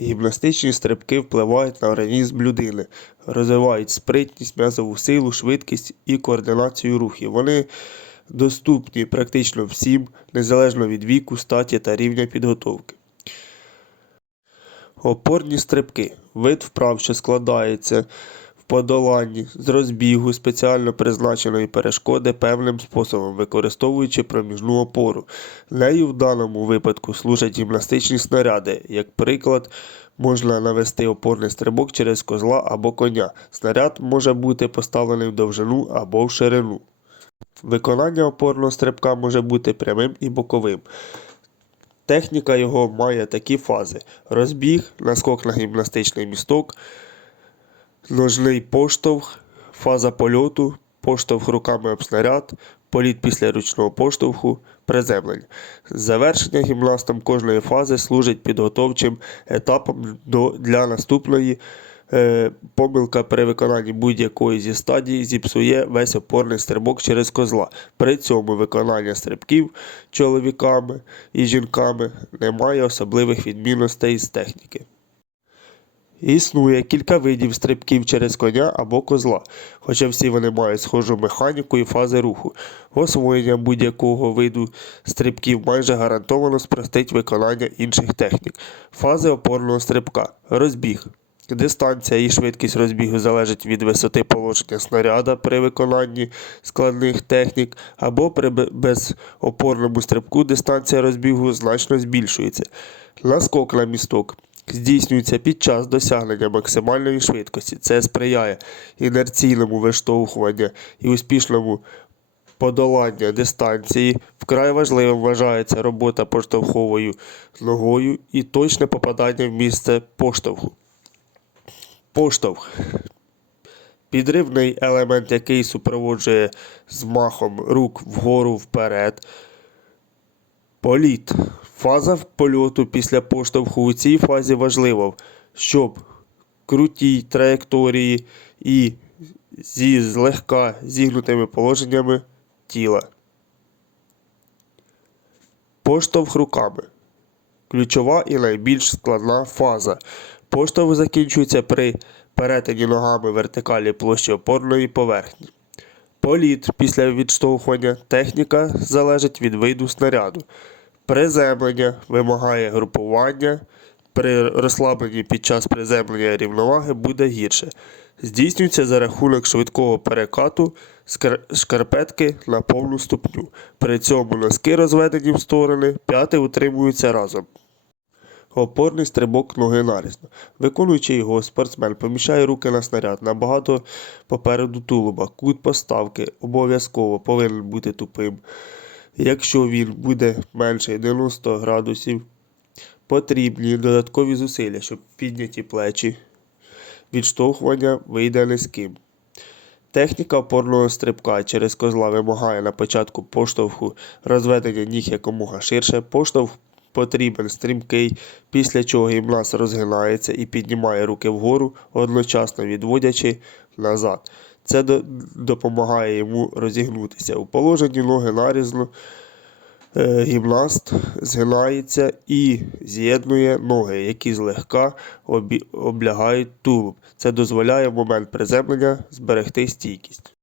Гімнастичні стрибки впливають на організм людини, розвивають спритність, м'язову силу, швидкість і координацію рухів. Вони доступні практично всім, незалежно від віку, статі та рівня підготовки. Опорні стрибки вид вправ, що складається подоланні з розбігу спеціально призначеної перешкоди певним способом, використовуючи проміжну опору. Нею в даному випадку служать гімнастичні снаряди. Як приклад, можна навести опорний стрибок через козла або коня. Снаряд може бути поставлений в довжину або в ширину. Виконання опорного стрибка може бути прямим і боковим. Техніка його має такі фази: розбіг, наскок на гімнастичний місток, ножний поштовх, фаза польоту, поштовх руками об снаряд, політ після ручного поштовху, приземлення. Завершення гімнастом кожної фази служить підготовчим етапом до, для наступної. Е, помилка при виконанні будь-якої зі стадій зіпсує весь опорний стрибок через козла. При цьому виконання стрибків чоловіками і жінками не має особливих відмінностей з техніки. Існує кілька видів стрибків через коня або козла, хоча всі вони мають схожу механіку і фази руху. Освоєння будь-якого виду стрибків майже гарантовано спростить виконання інших технік. Фази опорного стрибка. Розбіг. Дистанція і швидкість розбігу залежить від висоти положення снаряда при виконанні складних технік, або при безопорному стрибку дистанція розбігу значно збільшується. Наскок на місток здійснюється під час досягнення максимальної швидкості. Це сприяє інерційному виштовхуванню і успішному подолання дистанції. Вкрай важливим вважається робота поштовховою ногою і точне попадання в місце поштовху. Поштовх. Підривний елемент, який супроводжує змахом рук вгору вперед. Політ. Фаза польоту після поштовху у цій фазі важлива, щоб крутій траєкторії і зі злегка зігнутими положеннями тіла. Поштовх руками. Ключова і найбільш складна фаза. Поштовх закінчується при перетині ногами вертикалі площі опорної поверхні. Політ після відштовхування техніка залежить від виду снаряду. Приземлення вимагає групування. При розслабленні під час приземлення рівноваги буде гірше. Здійснюється за рахунок швидкого перекату шкарпетки на повну ступню. При цьому носки розведені в сторони, п'яти утримуються разом. Опорний стрибок ноги нарізно. Виконуючи його, спортсмен поміщає руки на снаряд набагато попереду тулуба. Кут поставки обов'язково повинен бути тупим. Якщо він буде менше 90 градусів, потрібні додаткові зусилля, щоб підняті плечі. Відштовхування вийде низьким. Техніка опорного стрибка через козла вимагає на початку поштовху розведення ніг якомога ширше. Поштовх потрібен стрімкий, після чого гімнаст розгинається і піднімає руки вгору, одночасно відводячи назад. Це допомагає йому розігнутися. У положенні ноги нарізно е, гімнаст згинається і з'єднує ноги, які злегка облягають тулуб. Це дозволяє в момент приземлення зберегти стійкість.